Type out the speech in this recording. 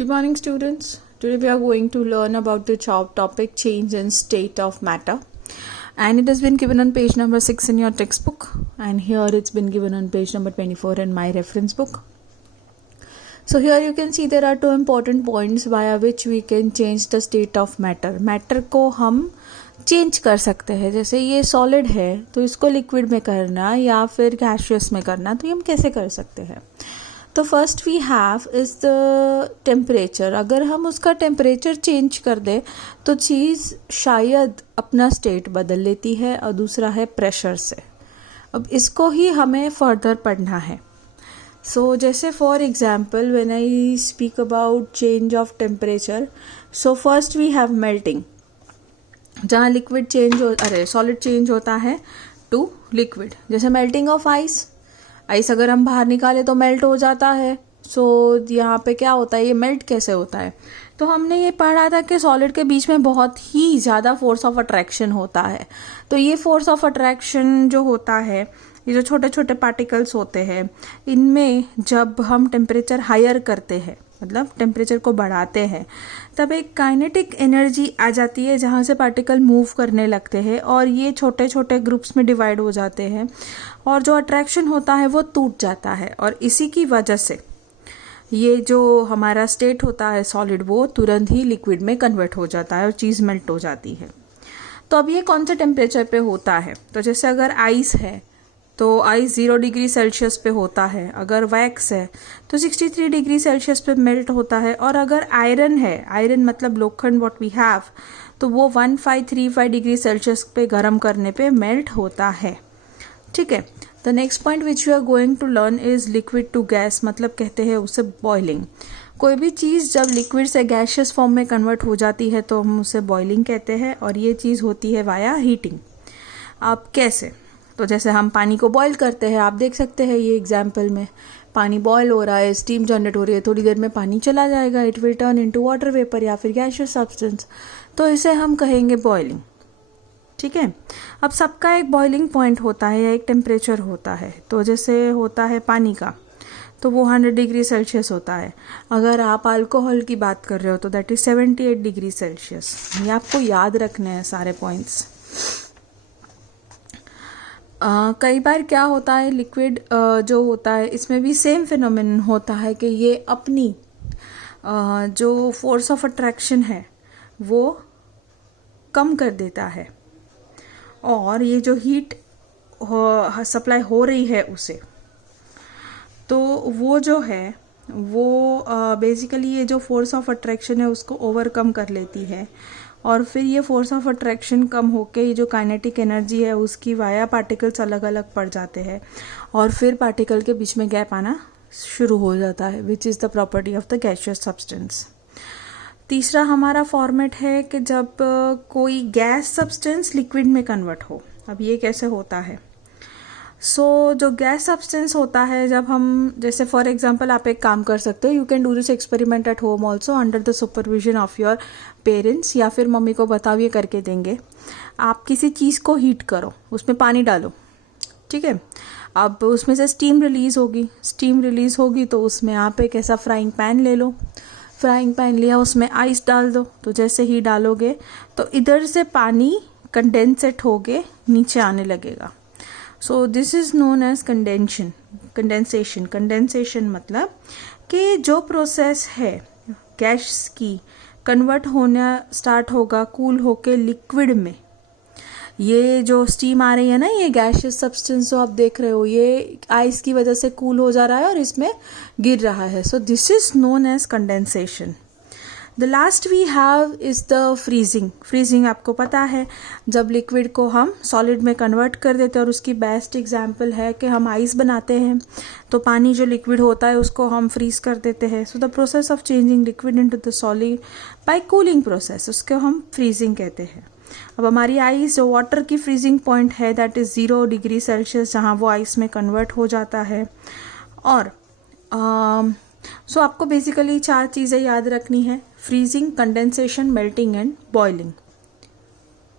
Good morning, students. Today we are going to learn about the topic change in state of matter, and it has been given on page number 6 in your textbook, and here it's been given on page number 24 in my reference book. So here you can see there are two important points via which we can change the state of matter. Matter को हम change कर सकते हैं. जैसे ये solid है तो इसको लिक्विड में करना या फिर गैसियस में करना, तो ये हम कैसे कर सकते हैं. तो first we have is the temperature. अगर हम उसका टेम्परेचर चेंज कर दें तो चीज़ शायद अपना स्टेट बदल लेती है. और दूसरा है प्रेशर से. अब इसको ही हमें फर्दर पढ़ना है. सो जैसे for example when I speak about change of temperature, so first we have melting, जहाँ लिक्विड सॉलिड चेंज होता है टू लिक्विड. जैसे मेल्टिंग ऑफ आइस अगर हम बाहर निकाले तो मेल्ट हो जाता है. सो यहाँ पे क्या होता है, ये मेल्ट कैसे होता है. तो हमने ये पढ़ा था कि सॉलिड के बीच में बहुत ही ज़्यादा फोर्स ऑफ अट्रैक्शन होता है. तो ये फोर्स ऑफ अट्रैक्शन जो होता है, ये जो छोटे छोटे पार्टिकल्स होते हैं, इनमें जब हम टेम्परेचर हायर करते हैं, मतलब टेम्परेचर को बढ़ाते हैं, तब एक काइनेटिक एनर्जी आ जाती है जहाँ से पार्टिकल मूव करने लगते हैं और ये छोटे छोटे ग्रुप्स में डिवाइड हो जाते हैं और जो अट्रैक्शन होता है वो टूट जाता है. और इसी की वजह से ये जो हमारा स्टेट होता है सॉलिड, वो तुरंत ही लिक्विड में कन्वर्ट हो जाता है और चीज़ मेल्ट हो जाती है. तो अब ये कौन से टेम्परेचर पे होता है. तो जैसे अगर आइस है तो आइस 0 डिग्री सेल्सियस पे होता है. अगर वैक्स है तो 63 डिग्री सेल्सियस पे मेल्ट होता है. और अगर आयरन है, आयरन मतलब लोखंड व्हाट वी हैव, तो वो 1535 डिग्री सेल्सियस पे गर्म करने पे मेल्ट होता है. ठीक है. The next point which you are going to learn is liquid to gas, मतलब कहते हैं उसे बॉइलिंग. कोई भी चीज़ जब लिक्विड से गैसियस फॉर्म में कन्वर्ट हो जाती है तो हम उसे बॉइलिंग कहते हैं, और ये चीज़ होती है वाया हीटिंग. अब कैसे, तो जैसे हम पानी को बॉईल करते हैं, आप देख सकते हैं ये एग्जाम्पल में पानी बॉईल हो रहा है, स्टीम जनरेट हो रही है, थोड़ी देर में पानी चला जाएगा, it will turn into water vapour या फिर गैसियस सब्सटेंस. तो इसे हम कहेंगे बॉइलिंग. ठीक है. अब सबका एक बॉइलिंग पॉइंट होता है या एक टेम्परेचर होता है. तो जैसे होता है पानी का, तो वो 100 डिग्री सेल्सियस होता है. अगर आप अल्कोहल की बात कर रहे हो तो दैट इज 78 डिग्री सेल्सियस. ये आपको याद रखने हैं सारे पॉइंट्स. कई बार क्या होता है, लिक्विड जो होता है इसमें भी सेम फिनोमेनन होता है कि ये अपनी जो फोर्स ऑफ अट्रैक्शन है वो कम कर देता है, और ये जो हीट सप्लाई हो रही है उसे, तो वो जो है वो बेसिकली ये जो फोर्स ऑफ अट्रैक्शन है उसको ओवरकम कर लेती है. और फिर ये फोर्स ऑफ अट्रैक्शन कम होके ये जो काइनेटिक एनर्जी है उसकी वाया पार्टिकल्स अलग अलग पड़ जाते हैं, और फिर पार्टिकल के बीच में गैप आना शुरू हो जाता है, which is the property of the gaseous substance. तीसरा हमारा फॉर्मेट है कि जब कोई गैस सब्सटेंस लिक्विड में कन्वर्ट हो. अब ये कैसे होता है. सो जो गैस सब्सटेंस होता है, जब हम जैसे फॉर एग्जांपल आप एक काम कर सकते हो, you can do this experiment at home also under the supervision of your parents, या फिर मम्मी को बताओ ये करके देंगे. आप किसी चीज़ को हीट करो, उसमें पानी डालो. ठीक है. अब उसमें से स्टीम रिलीज होगी तो उसमें आप एक ऐसा फ्राइंग पैन ले लो. फ्राइंग पैन लिया, उसमें आइस डाल दो. तो जैसे ही डालोगे तो इधर से पानी कंडेंसेट होके नीचे आने लगेगा. So this is known as condensation. Condensation मतलब कि जो प्रोसेस है गैस की कन्वर्ट होना स्टार्ट होगा कूल होके लिक्विड में. ये जो स्टीम आ रही है ना, ये गैसियस सब्सटेंस जो आप देख रहे हो, ये आइस की वजह से कूल हो जा रहा है और इसमें गिर रहा है. So this is known as condensation. The last we have is the freezing. Freezing आपको पता है, जब लिक्विड को हम सॉलिड में कन्वर्ट कर देते हैं, और उसकी बेस्ट एग्जांपल है कि हम आइस बनाते हैं तो पानी जो लिक्विड होता है उसको हम फ्रीज कर देते हैं. So the process of changing liquid into the solid bye cooling process, उसको हम फ्रीजिंग कहते हैं. अब हमारी आइस जो वाटर की फ्रीजिंग पॉइंट है दैट इज़ 0 डिग्री सेल्सियस, जहाँ वो आइस में कन्वर्ट हो जाता है. और सो आपको बेसिकली 4 चीज़ें याद रखनी है: freezing, condensation, melting and boiling.